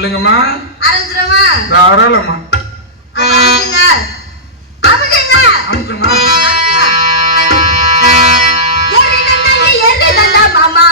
சொல்லுங்கம்மா. ஆரம்பிச்சிரமா? தாராளமா. அமுக்குங்க. அமுக்குங்க. அமுக்குமா. ஏறி தந்தா மாமா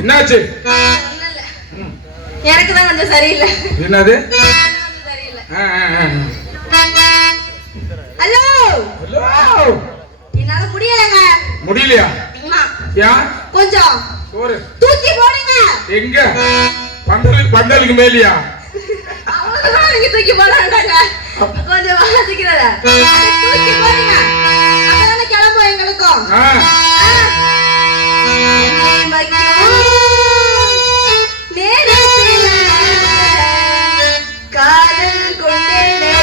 என்னாச்சு? எனக்கு தான் கொஞ்சம் சரியில்லை. என்னது? சரியில்லை. Hello hello. என்னால முடியலங்க. முடியலையா? யா கொஞ்சம் ஒரு தூக்கி போடுங்க. எங்க? பந்தலுக்கு மேலியா? அவ்வளவுதான் நீங்க தூக்கி போடாண்டாங்க. கொஞ்சம் வாசிக்கிறத தூக்கி போடுங்க. அப்பதானே கிளம்பும் எங்களுக்கும். காதல் கொண்டே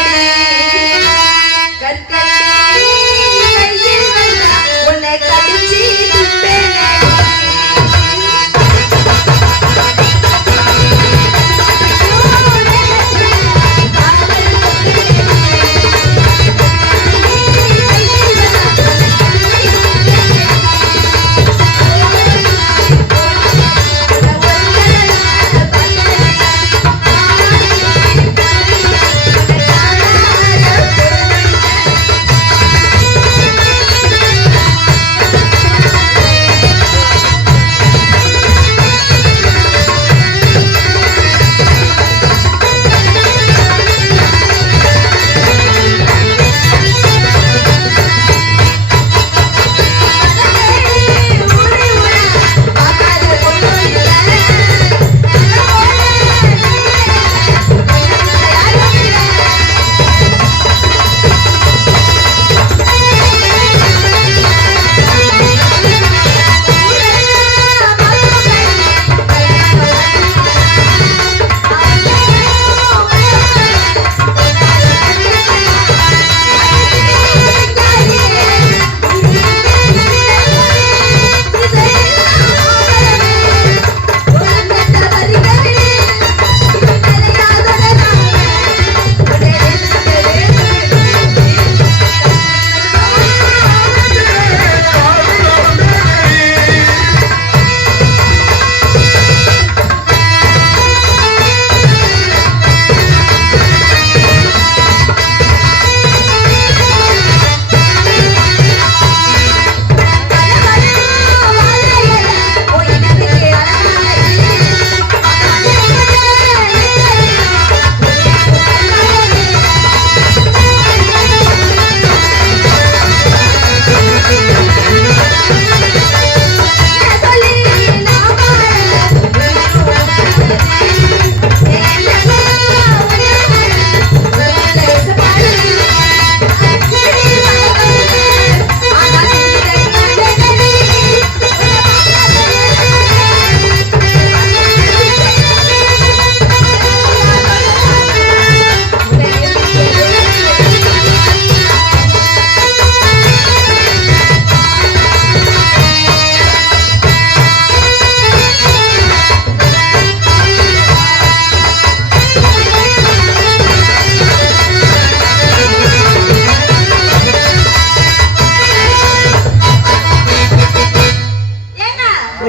கற்கண்டே உன்னை கடிச்சு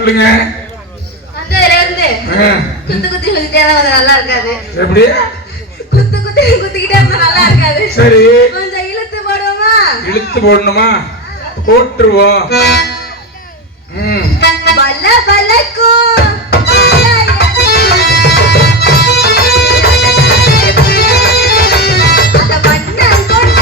சொல்லுங்க. வந்ததுல இருந்து ஆ, குத்து குத்தி குத்திட்டே இருந்தா நல்லா இருக்காது. எப்படி? குத்திக்கிட்டே இருந்தா நல்லா இருக்காது. சரி, கொஞ்சம் இழுத்து போடுவோமா? இழுத்து போடணுமா? போட்டுருவோம். பல்ல பல்லக்கும் அந்த வண்ணம் கொண்ட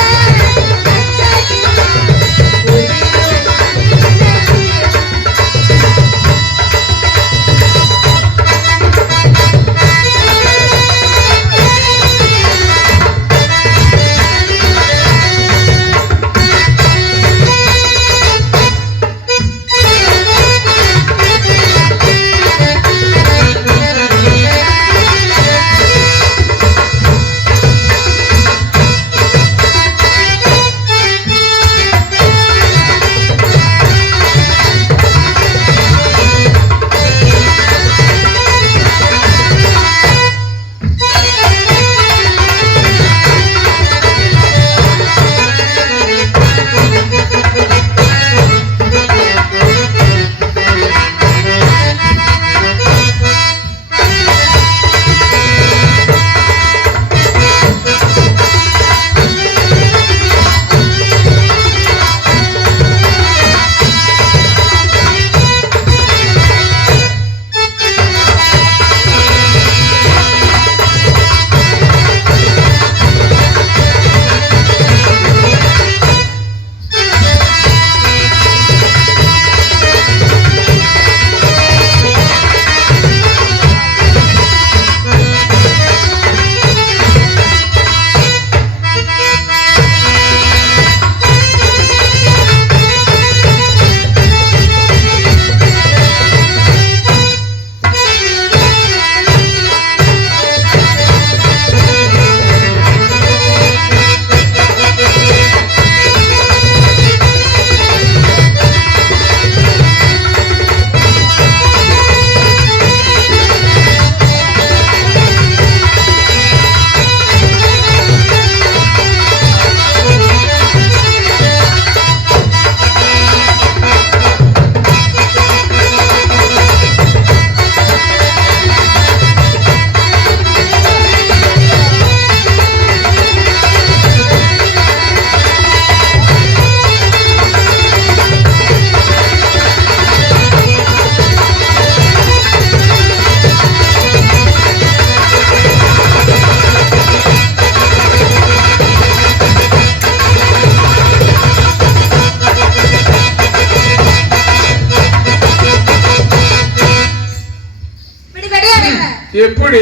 எப்படி?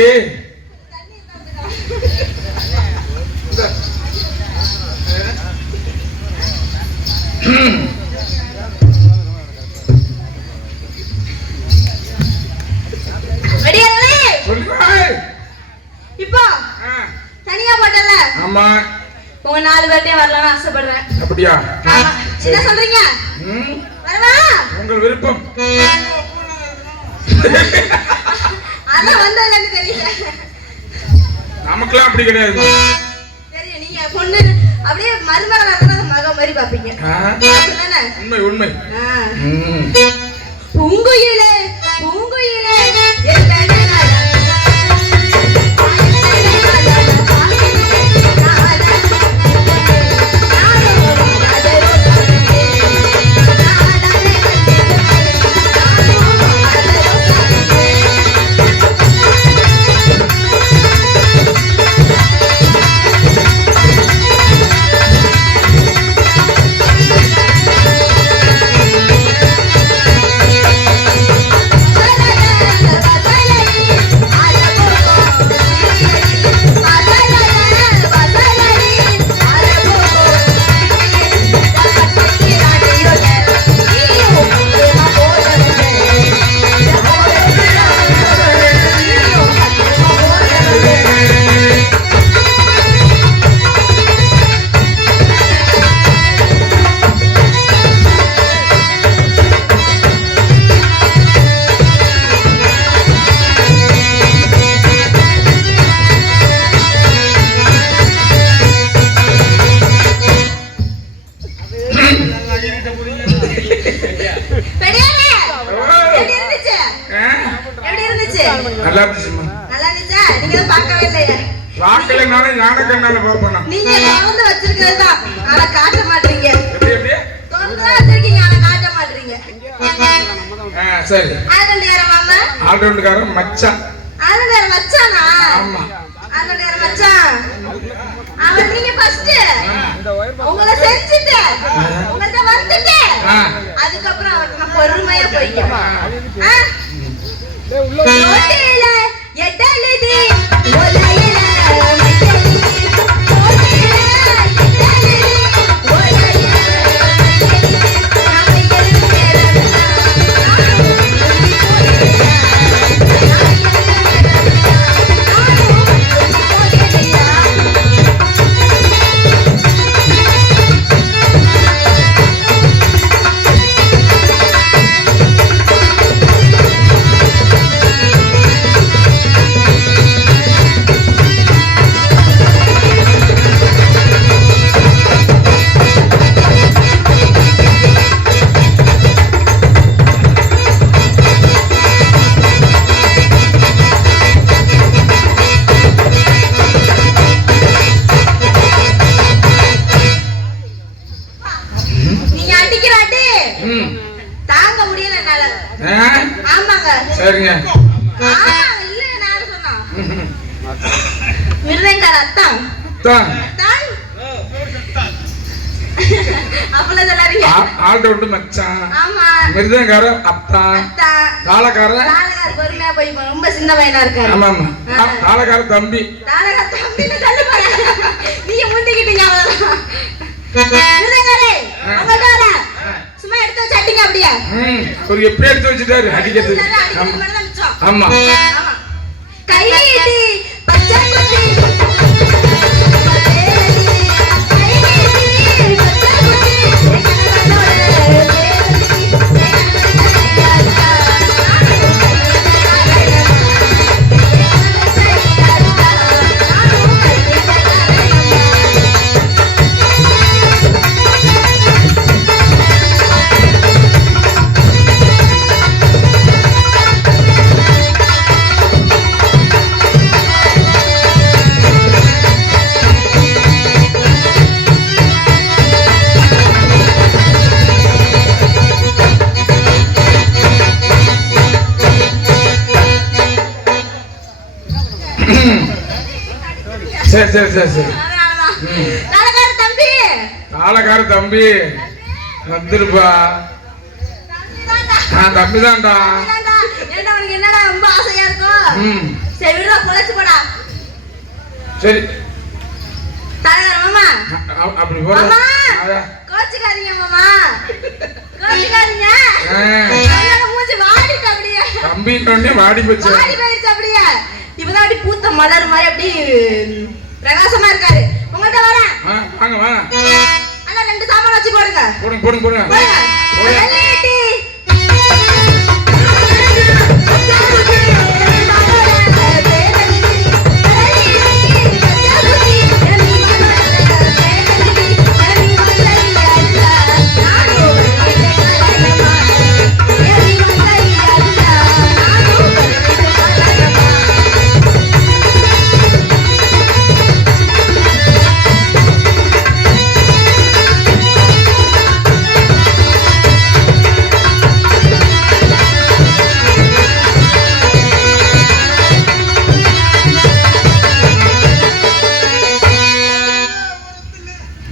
இப்போ தனியா போட்டல. ஆமா. உங்க 4 பேர்ட்டே வரலாம்னு ஆசைப்படுறேன். அப்படியா? ஆமா. என்ன சொல்றீங்க? வரவா? உங்கள் விருப்பம். அதான் வந்ததுல இருந்து தெரியல. நமக்குலாம் அப்படி கிடையாது. தெரியும், நீங்க பொண்ணு அப்படியே மருமகளா இருந்தா மக மாதிரி பாப்பீங்க. அப்படிதானே? உண்மை உண்மை. பூங்குயிலே பூங்குயிலே நல்லா இருந்துச்சுமா. நல்லா இருந்துச்சா? நீங்க தான் பார்க்கவே இல்லையே. வாக்கலனாலும் ஞானக்கண்ணால பாப்பேன். நீங்க திறந்து வச்சிருக்கிறது தான், ஆனா காட்ட மாட்டீங்க. எப்படி திறந்து தான் வச்சிருக்கீங்க, ஆனா காட்ட மாட்டீங்க. சரி. ஆல்ரவுண்டர் மாமா. ஆல்ரவுண்டர்காரன் மச்சான். ஆல்ரவுண்டர் மச்சானா? ஆமா. ஆல்ரவுண்டர் மச்சான். அவர் நீங்க ஃபர்ஸ்ட் உங்கள செஞ்சிட்டு உங்கள்ட்ட வந்துட்டு அதுக்கப்புறம் அவர் நான் பொறுமையா போய்க்க. ஓட்டேல எட்டலதி ஓலையில மட்டலி ஓட்டேல எட்டலதி ஓலையில தாங்க முடியல என்னால. ஆமாங்க. சரிங்க. இல்ல நான் சொன்னா. மிருதங்கார அத்தான். தான். தான். அப்பள சொல்லாதீங்க. ஆல்ரவுண்டர் மச்சான். ஆமா. மிருதங்கார அத்தான். அத்தான். தாளக்கார பொறுமையா போய் ரொம்ப சின்ன பையனா இருக்காரு. ஆமா ஆமா. தாளக்கார தம்பி. தாளக்கார தம்பின்னு சொல்லு பாரு. நீங்க முந்திக்கிட்டீங்க அவ்வளவுதான். மிருதங்காரே அங்கடா வர. சும்மா எடுத்து வச்சு அடிங்க அப்படியே. ஒரு எப்படி எடுத்து வச்சிட்டாரு அடிக்கிறது. ஆமா. கையிடி பச்சை குத்தி சரி சரி சரி சரி. தாளக்கார தம்பி வந்துருப்பா. தம்பி தான்டா. என்னடா ரொம்ப ஆசையா இருக்கும். சரி விடுறா பொழைச்சு போடா. சரி தாளக்கார மாமா அப்படி போடா. கோச்சிக்காதீங்க மாமா, கோச்சிக்காதீங்க. மூஞ்சி வாடிட்டு அப்படியே தம்பின்னே வாடி போச்சு. வாடி போயிடுச்சு அப்படியே. இப்பதான் அப்படி பூத்த மலர் மாதிரி அப்படி பிரகாசமா இருக்காரு. உங்கள்ட்ட வரேன். வாங்க வாங்க. அண்ணா 2 சாமான் வச்சு போடுங்க. போடுங்க போடுங்க போடுங்க. வெள்ளையட்டி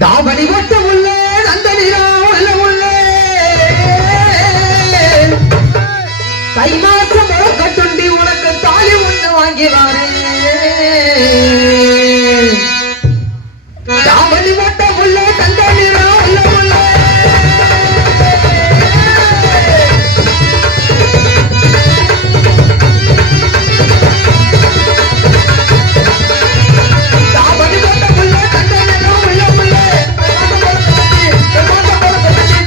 தாவணி ஒட்ட உள்ள நந்தனிரா உள்ள உள்ள தை மாசம் கட்டுண்டி உனக்கு தாலி ஒண்ணு வாங்கி வாரேன். தாவணி ஒட்ட உள்ள நந்தனிரா உள்ள உள்ள தாவணி ஒட்ட உள்ள நந்தனிரா உள்ள உள்ள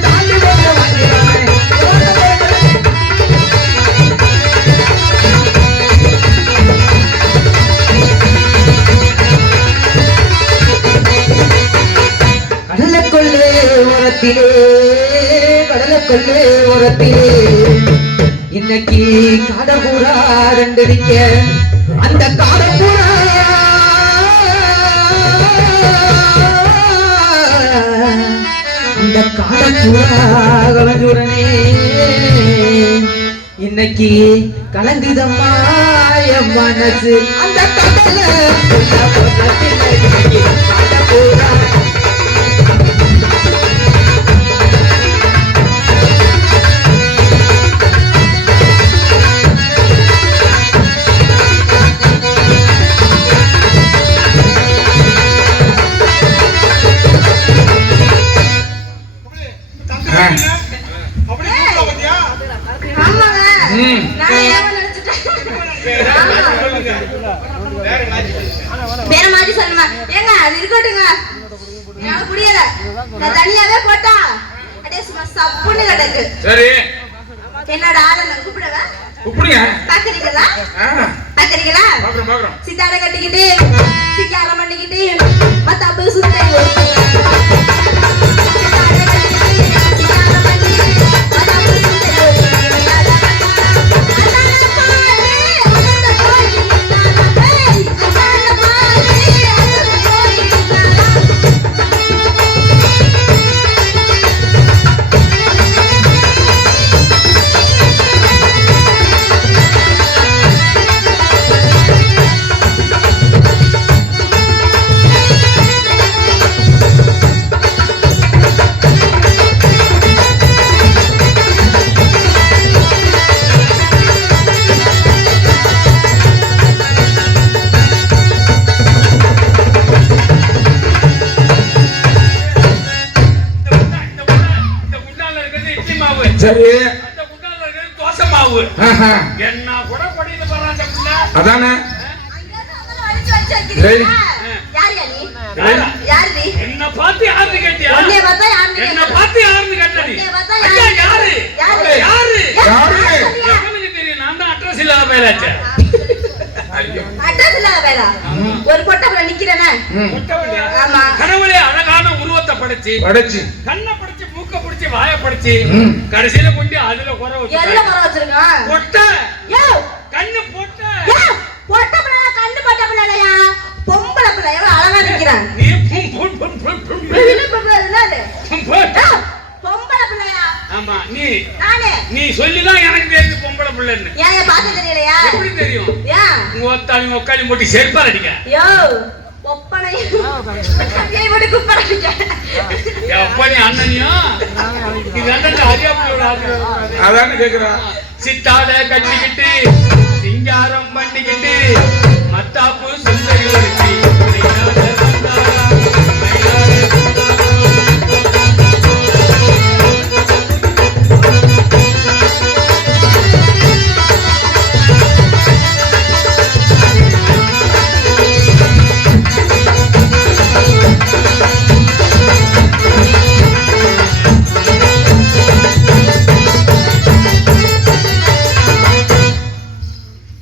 தாலி ஒண்ணு வாங்கி வாரேன். கடலுக்குள்ளே ஓரத்திலே இன்னைக்கு காடபூரா ரெண்டு நிக்க அந்த காடபூரா அந்த காடபூரா கலஞ்சுரனே இன்னைக்கு கலங்குதம்மா என் மனசு அந்த கடல காடபூரா ஆமாங்க ம். நான் ஏன் நினைச்சிட்டேன் வேற மாதிரி சொல்லுமா ஏங்க அது இருக்கட்டுங்க என்னால முடியல நான் தனியாவே போட்டா அப்படியே சும்மா சப்புன்னு கிடக்கு சரி என்னோட ஆளை கூப்பிடவா கூப்பிடுங்க பாக்குறீங்களா ஆ, பாக்குறீங்களா பாக்குறோம் பாக்குறோம் சித்தாட கட்டிக்கிட்டு சிக்காரம் பண்ணிக்கிட்டு மத்த அப்ப சுத்த சரி அந்த குண்டால இருக்கிறது தோசை மாவு ஆஹா. என்ன கூட படியில போறான் அந்த குண்டா அதானே என்ன பார்த்து யாருன்னு கேட்டியா உன்னைய பார்த்தா யாருன்னு என்ன கேட்டா? பார்த்து யாருன்னு கேட்ட நீ உன்னைய பார்த்தா ஐயா யாரு யாரு? யாரு யாரு? எனக்கு தெரியும் நான் தான் அட்ரஸ் இல்லாத பயிலாச்சே ஐயோ. அட்ரஸ் இல்லாத வேலை ஒரு பொட்டப்புல நிக்கிறேனே ம். ஆமா கனவுலே அழகான உருவத்தை படைச்சு படைச்சு கண்ணை படிச்சு மூக்க பிடிச்சு வாய படிச்சு ம். கடைசியில கொண்டு அதுல குறை எதுல வச்சு குறை வச்சிருக்கான் பொட்டை யோ கண்ணு பொட்டை யோ பொட்டப்புல கண்ணு பொட்டப்புலயா பொம்பளை பிள்ளை எவ்வளவு அழகா நிக்கிறான் நீ பும் பும் பும் பும் பும் பொம்பளை என்னது பும் பும். யோ, பொம்பளை பிள்ளையா ஆமா நீ நானே நீ சொல்லிதான் எனக்கு தெரியுது பொம்பளை பிள்ளைன்னு ஏன் பார்த்து தெரியலையா எப்படி தெரியும் ஏன் உங்க ஒத்தாளி ஒக்காளி போட்டு செருப்பால் அடிக்க யோ ஒப்பனை கவியை விட குப்பை அடிக்க எப்படி அண்ணனியும் இது அண்ணன் அரியாப்புல ஆசீர்வாதம் அதானே கேக்குறான் சித்தாட கட்டிக்கிட்டு சிங்காரம் பண்ணிக்கிட்டு மத்தாப்பு சுந்தரி ஒருத்தி மயிலாட வந்தாரா, மயிலாட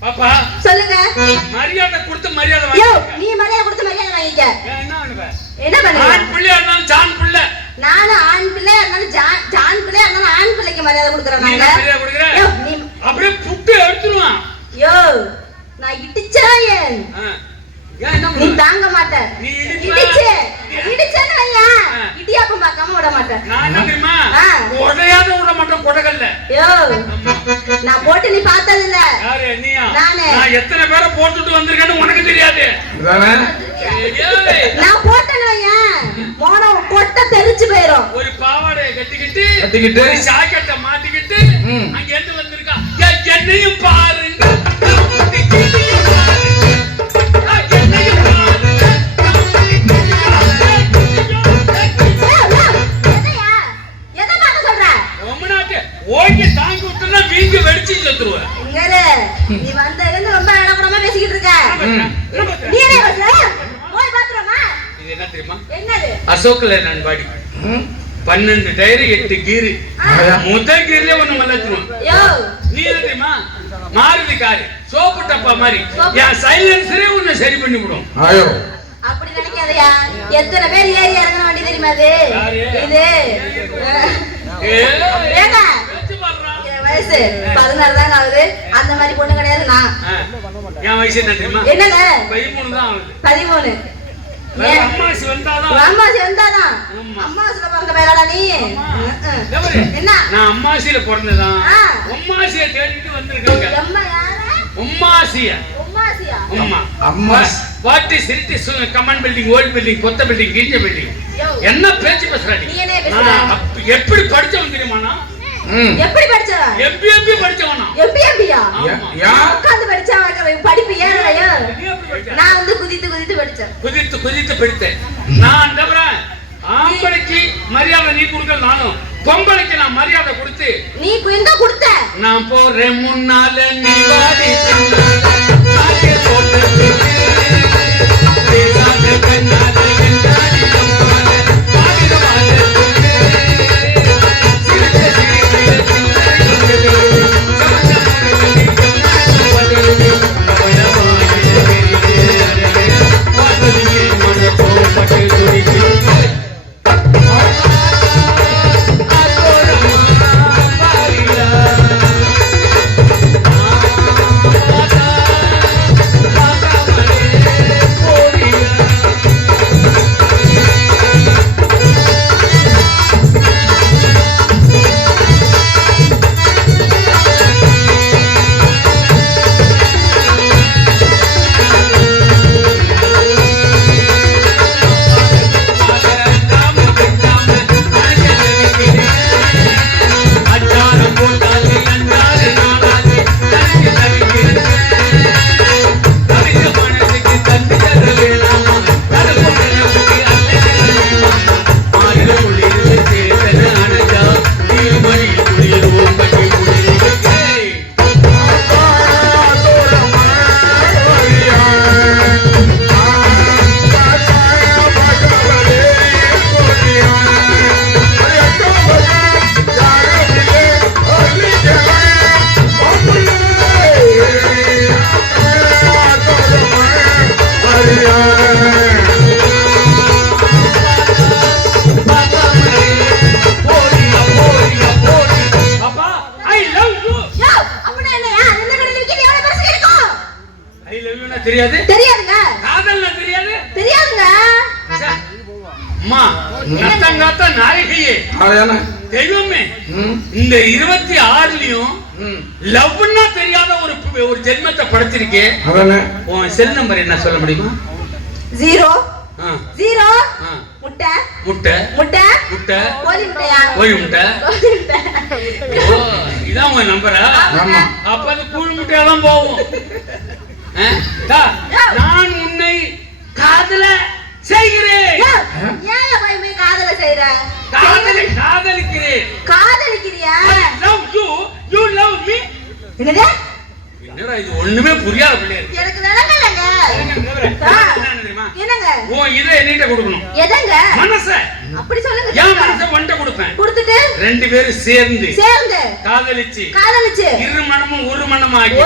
பாப்பா சொல்லுங்க மரியாதை கொடுத்து மரியாதை யோ வாங்கிக்க. நீ மரியாதை கொடுத்து மரியாதை வாங்கிக்க ஏன் என்ன பண்ணுவ? என்ன பண்ணுவ ஆண் பிள்ளையா இருந்தாலும் சான் பிள்ளை நானும் ஆண் பிள்ளையா இருந்தாலும் ஜான் பிள்ளையா இருந்தாலும் ஆண் பிள்ளைக்கு மரியாதை கொடுக்குறோம் நீ நாங்க என்ன மரியாதை கொடுக்குற? யோ நீ அப்படியே புட்டு எடுத்துருவான் யோ நான் இடிச்சா ஏன் ஏன் என்ன நீ பண்ணுவ? தாங்க மாட்ட நீ இடிப்ப. இடிச்சு இடிச்சேன்னு வையா ஆ. இடியாப்பம் பார்க்காம விட மாட்டேன் நான் என்ன தெரியுமா ஆ. உடையாத விட மாட்டேன் கொடகல்ல யோ நான் போட்டு நீ பார்த்தது இல்ல யாரு நீயா நானே. நான் எத்தனை பேரை போட்டுட்டு வந்திருக்கேன்னு உனக்கு தெரியாது அதானே ஏய், நான் போட்டேன்னு வையா மோனம் கொட்டை தெரிச்சு போயிரும் ஒரு பாவாடையை கட்டிக்கிட்டு கட்டிக்கிட்டு. ஒரு ஜாக்கெட்டை மாட்டிக்கிட்டு ம். அங்க இருந்து வந்திருக்கா என்னையும் பாருங்க என்னையும் பாருங்க. எதையா எதை பார்க்க சொல்ற ஒம்மனாட்டு ஓங்கி தாங்கி விட்டுனா வீங்கி வெடிச்சு செத்துருவேன் இங்கரு நீ வந்ததுல இருந்து ரொம்ப இடப்படமா பேசிக்கிட்டு இருக்க நீ என்ன பேசுற போய் பாத்துறோமா இது என்ன தெரியுமா என்னது அசோக்ல நான் பாடி ம். 12 டயர் 8 கீரு ஆயா. முதல் கீர்லயே ஒண்ணு மல்லத்துருவோம் யோ நீ என்ன தெரியுமா மாருதி காரு சோப்பு டப்பா மாதிரி சோப்பு. என் சைலன்சரே உன்னை சரி பண்ணி விடும் ஆயோ அப்படி நினைக்காதயா எத்தனை பேர் ஏறி இறங்கின வண்டி தெரியுமா அது யாரு? இது ஏய், ஏங்க பேச்சு பாடுறான். என் வயசு வயசு 16 தாங்க ஆகுது. அந்த மாதிரி பொண்ணு கிடையாது நான். என் வயசு என்ன தெரியுமா? என்னங்க 13 தான் ஆகுது. 13. அம்மாசி வந்தாதான். அம்மாசி வந்தாதான். அம்மாசில பிறந்த பையலாடா நீ? என்ன? நான் அம்மாசியில பிறந்ததான். அம்மாசியை தேடிட்டு வந்திருக்காங்க. அம்மா யாரு? அம்மாசியா? அம்மாசியா? அம்மா. அம்மா. What is it is command building, old building, கொத்த பில்டிங், கிழிஞ்ச பில்டிங். என்ன பேச்சு பேசுறாடி? நீ என்ன பேசுற? எப்படி படிச்சவன் தெரியுமானா? எப்படி படிச்சவ? எம்பிஎம்பி படிச்சவனா? எம்பிஎம்பியா? யா உட்கார்ந்து படிச்சவங்க படிப்பு ஏறலையா? நான் வந்து குதித்து குதித்து படிச்சேன். குதித்து குதித்து படித்தேன். நான் நம்புறேன் ஆம்பளைக்கு மரியாதை நீ கொடுக்கல, நானும் பொம்பளைக்கு நான் மரியாதை கொடுத்து. நீ எங்க கொடுத்த? நான் போறேன் முன்னால நீ வாடி தெரியாது? தெரியாதுங்க. காதல்னா தெரியாது? தெரியாதுங்க. அம்மா நத்தங்காத்த நாயகியே, தெய்வமே, இந்த 26லயும் லவ்னா தெரியாத ஒரு ஜென்மத்தை படைச்சிருக்கே. உன் செல் நம்பர் என்ன சொல்ல முடியுமா? 0 0 முட்டை முட்டை முட்டை முட்டை கோழி முட்டையா? கோழி முட்டை. ஓ, இதான் உங்க நம்பரா? அப்ப அது கூழ் முட்டையா தான் போகும். நான் உன்னை காதல செய்கிறேன். ஏன் பயமே காதல செய்ற? காதலிக்கிறேன். காதலிக்கிறியா? I love you, you love me. என்னது? என்னடா இது ஒண்ணுமே புரியாத பிள்ளையா இருக்கு. எனக்கு விளங்கலங்க. என்னங்க? ஓ இத என்னட்ட கொடுக்கணும். எதங்க? மனச. அப்படி சொல்லுங்க. என் மனச வண்ட கொடுப்பேன். கொடுத்துட்டு ரெண்டு பேரும் சேர்ந்து காதலிச்சு இரு மனமும் ஒரு மனமாகி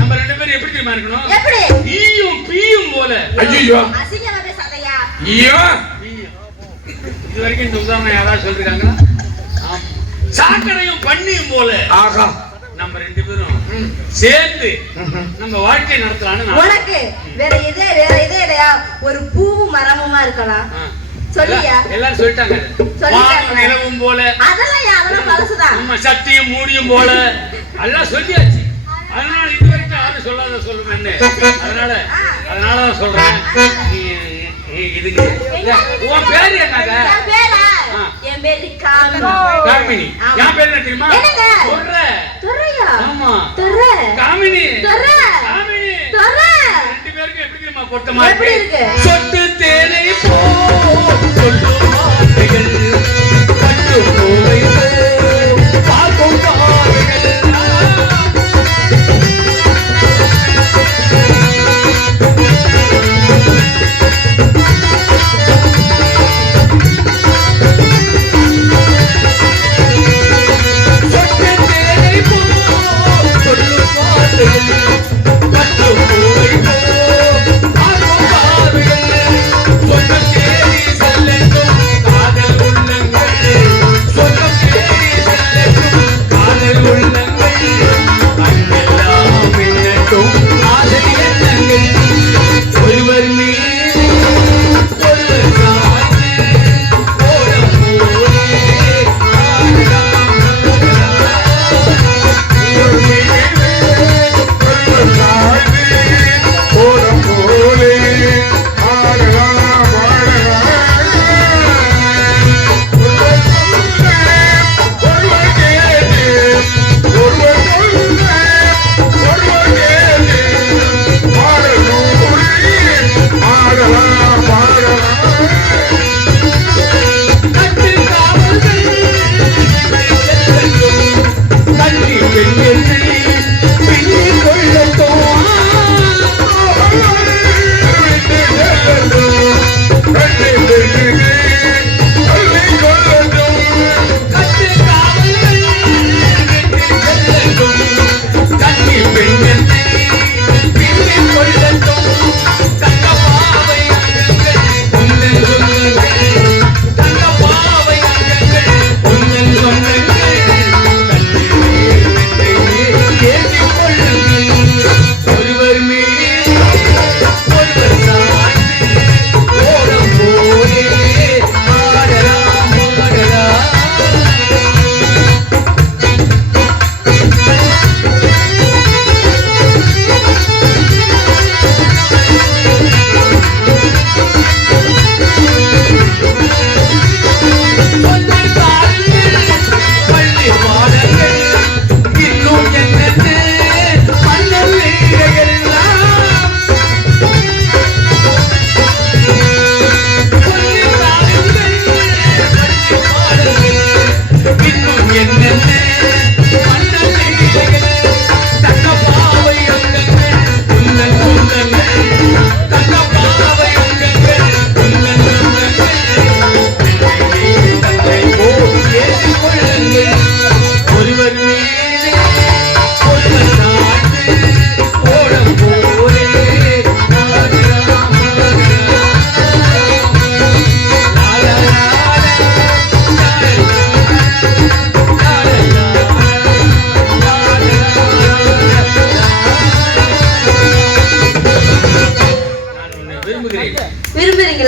நம்ம ரெண்டு பேரும் எப்படி தெரியுமா இருக்கணும்? எப்படி? ஈயும் பீயும் போல. ஐயோ அசிங்கமா பேசாதயா. ஈயோ இது வரைக்கும் இந்த உதாரணம் யாராவது சொல்லிருக்காங்களா? சாக்கடையும் பண்ணியும் போல. ஆகா நம்ம ரெண்டு பேரும் சேர்ந்து நம்ம வாழ்க்கை நடத்தலாம்னு. உனக்கு வேற இதே இல்லையா? ஒரு பூவும் மரமுமா இருக்கலாம். சொல்லியா? எல்லாரும் சொல்லிட்டாங்க. வானம் நிலவும் போல. அதெல்லாம் பழசுதான். நம்ம சத்தியும் மூடியும் போல எல்லாம் சொல்லியாச்சு. அதனால இது வரைக்கும் யாரும் சொல்லாத சொல்லுவேன்னு. அதனால சொல்றேன். இதுக்கு உன் பேரு என்னங்க? என் பேரு காமினி. என் பேரு என்ன தெரியுமா? துரையா? ஆமா காமினி. ரெண்டு பேருக்கும் எப்படி தெரியுமா பொருத்தமா இருக்கு? சொட்டு தேனை போ சொல்லும் வார்த்தைகள் பட்டு பூவை பார்க்கும் பார்வைகள்.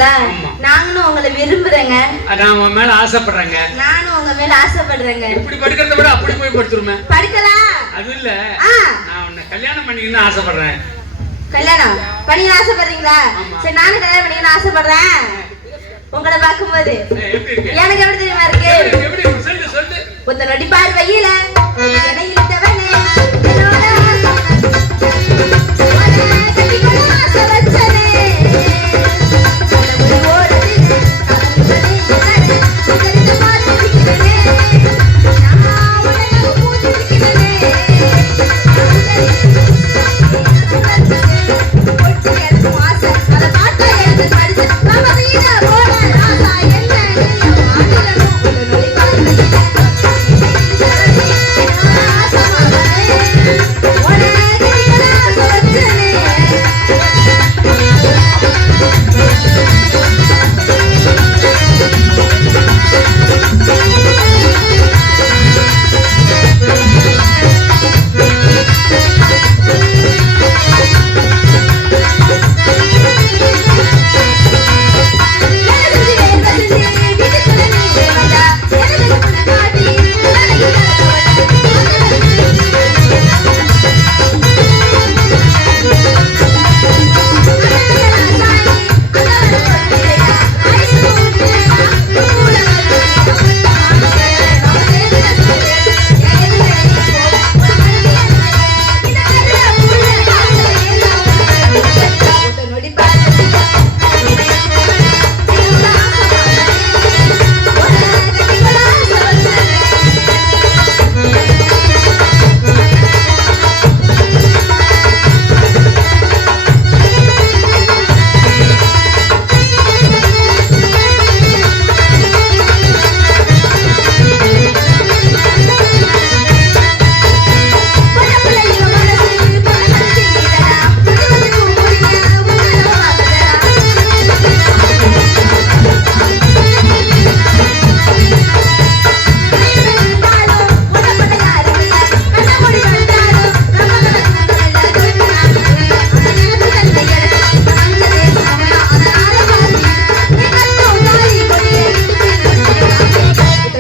அப்படியா? ஆமா. நாங்களும் உங்களை விரும்புறேங்க. நான் உன் மேல ஆசைப்படுறேங்க. நானும் உங்க மேல ஆசைப்படுறேங்க. இப்படி படுக்கிறத விட அப்படி போய் படுத்துருமே. படிக்கலாம். அது இல்ல, ஆ. நான் உன்னை கல்யாணம் பண்ணிக்கணும்னு ஆசைப்படுறேன். கல்யாணம் பண்ணிக்க ஆசைப்படுறீங்களா? ஆமா. சரி, நானும் கல்யாணம் பண்ணிக்கணும்னு ஆசைப்படுறேன். உங்களை பார்க்கும்போது எப்படி இருக்கு? எனக்கு எப்படி தெரியுமா இருக்கு? எப்படி இருக்கு? சொல்லு சொல்லு. ஒத்த நொடி பார்வையில என்னை இழுத்தவனே, என்னோட கட்டிக்கொள்ள ஆசை வச்சனே. ஒரு ஓரத்தில் காதலிப்பதே இதற்கு பார்த்திருக்கிறனே. நான் உனக்கு பூத்திருக்கிறனே. ஒட்டு எனக்கும் ஆசை, அதை பார்த்தா எனக்கு படிச்சு மமதையில போல ராசா என்ன நீயும் ஆண்டிடணும். ஒரு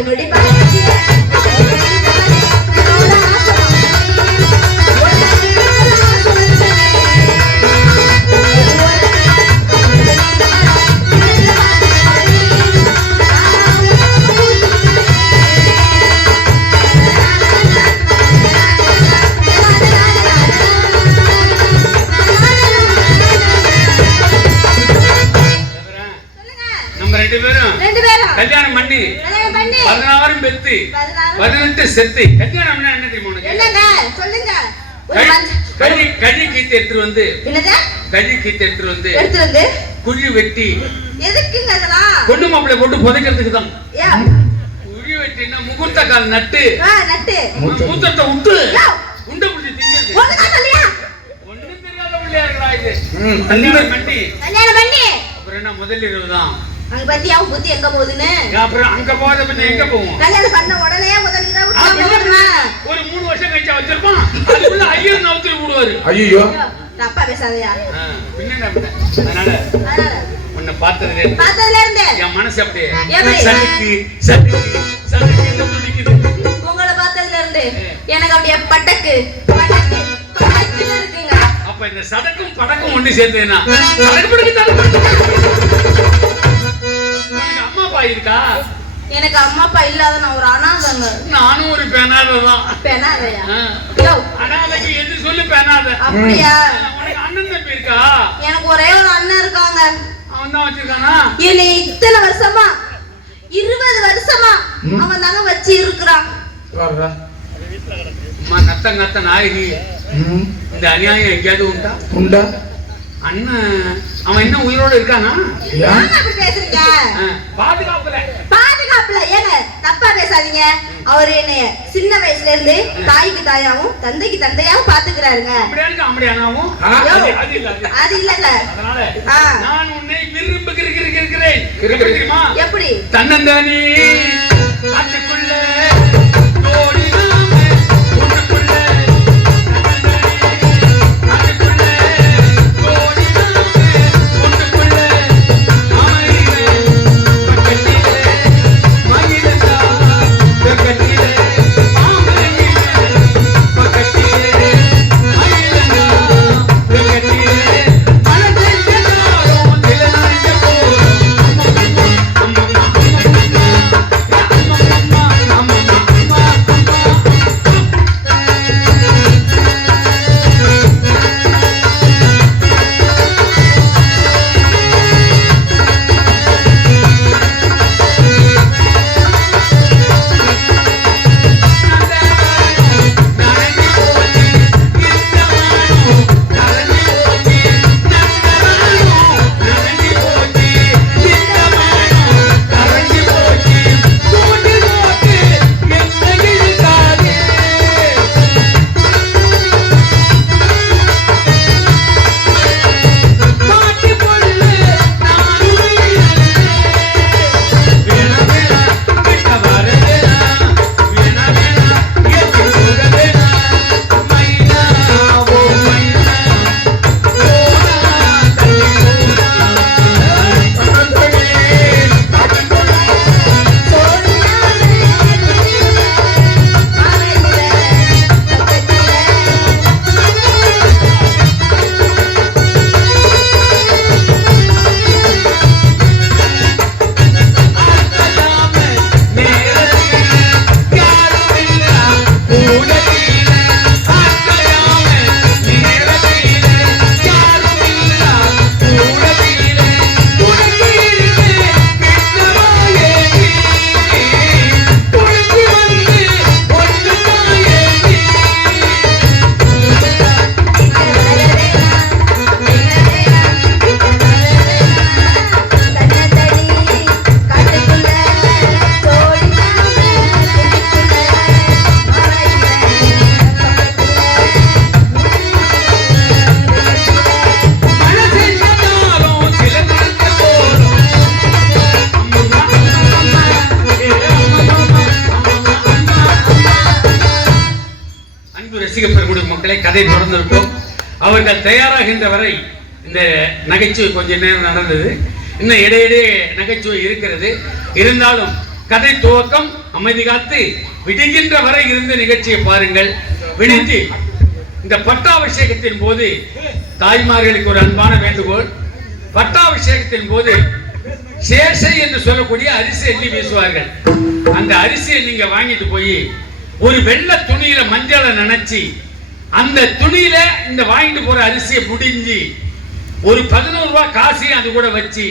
நொடி பார்வையில கல்யாணம் பண்ணி 16 பெத்து 18 செத்து. கல்யாணம்னா என்ன தெரியுமா உனக்கு? என்னங்க சொல்லுங்க. கழி கீத்து எடுத்துட்டு வந்து, என்னது? கழி கீத்து எடுத்துட்டு வந்து குழி வெட்டி எதுக்குங்க அதெல்லாம்? பொண்ணு மாப்பிள்ளை போட்டு புதைக்கிறதுக்கு தான். ஏன் குழி வெட்டினா முகூர்த்த கால் நட்டு நட்டு மூத்தத்தை விட்டு உண்டை புடிச்சு திங்கிறது. ஒண்ணுதான் சொல்லியா? ஒண்ணும் தெரியாத பிள்ளையார்களா இது? கல்யாணம் பண்ணி அப்புறம் என்ன முதல் இரவு தான். அங்க பத்தி அவன் புத்தி எங்க போகுதுன்னு. அப்புறம் அங்க போகாத பின்ன எங்க போவோம்? கல்யாணம் பண்ண உடனே முதல் இரவு ஒரு 3 வருஷம் கழிச்சா வச்சிருப்பான். அதுக்குள்ள ஐயர் நவுத்திரி விடுவாரு. ஐயோ தப்பா பேசாதயா. பின்ன அதனால உன்னை பார்த்ததுல இருந்து என் மனசு அப்படியே சட்டுக்கு சட்டுக்கு சட்டுக்கு துடிக்குது. உங்களை பார்த்ததுல இருந்து எனக்கு அப்படியே பட்டக்கு பட்டக்கு பட்டக்கு இருக்குங்க. அப்ப இந்த சடக்கும் படக்கும் ஒண்ணு சேர்ந்தேனா சடக்கு படக்கு தடக்கு. அம்மா அப்பா இருக்கா? எனக்கு அம்மா அப்பா இல்லாத நான் ஒரு அனாதைங்க. நானும் ஒரு பெனாததான். பெனாதையா? அனாதைக்கு எது சொல்லு பெனாத. அப்படியா? உனக்கு அண்ணன் தம்பி இருக்கா? எனக்கு ஒரே ஒரு அண்ணன் இருக்காங்க. அவன் தான் வச்சிருக்கானா? என்னை இத்தனை வருஷமா 20 வருஷமா அவன் தாங்க வச்சு இருக்கிறான். அம்மா நத்த நாயகி, இந்த அநியாயம் எங்கேயாவது உண்டா? அண்ணன் அவன் என்ன உயிரோட இருக்கானா? அப்படி பேசுறீங்க? பாதுகாப்புல ஏங்க தப்பா பேசாதீங்க. அவரு என்னைய சின்ன வயசுல இருந்து தாய்க்கு தாயாவும் தந்தைக்கு தந்தையாவும் பாத்துக்கிறாருங்க. அது இல்லங்க. நான் உன்னை விரும்புகிறேன். எப்படி? தன்னந்தானே அதுக்குள்ள அவன் அன்பு ரசிக பெருங்குடி மக்களை கதை தொடர்ந்திருக்கோம். அவர்கள் தயாராகின்ற வரை இந்த நகைச்சுவை கொஞ்ச நேரம் நடந்தது. இன்னும் இடையிடையே நகைச்சுவை இருக்கிறது. இருந்தாலும் கதை துவக்கம் அமைதி காத்து விடுகின்ற வரை இருந்து நிகழ்ச்சியை பாருங்கள். விடுத்து இந்த பட்டாபிஷேகத்தின் போது தாய்மார்களுக்கு ஒரு அன்பான வேண்டுகோள். பட்டாபிஷேகத்தின் போது சேஷை என்று சொல்லக்கூடிய அரிசி எண்ணி வீசுவார்கள். அந்த அரிசியை நீங்க வாங்கிட்டு போய் ஒரு வெள்ளை துணியில மஞ்சளை நினைச்சு அந்த துணியில இந்த வாங்கிட்டு போற அரிசியை முடிஞ்சு ஒரு 11 ரூபாய் காசையும் அது கூட வச்சு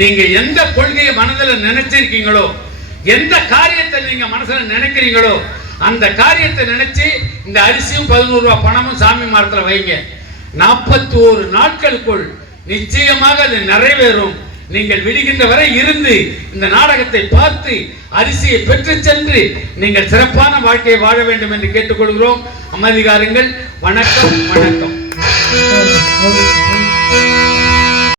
நீங்க எந்த கொள்கையை மனதில் நினைச்சிருக்கீங்களோ, எந்த காரியத்தை நீங்க மனசுல நினைக்கிறீங்களோ அந்த காரியத்தை நினைச்சு இந்த அரிசியும் 11 ரூபாய் பணமும் சாமி மரத்துல வைங்க. 41 நாட்களுக்குள் நிச்சயமாக அது நிறைவேறும். நீங்கள் விடுகின்ற வரை இருந்து இந்த நாடகத்தை பார்த்து அரிசியை பெற்று சென்று நீங்கள் சிறப்பான வாழ்க்கையை வாழ வேண்டும் என்று கேட்டுக்கொள்கிறோம். அமைதிகாரங்கள். வணக்கம்.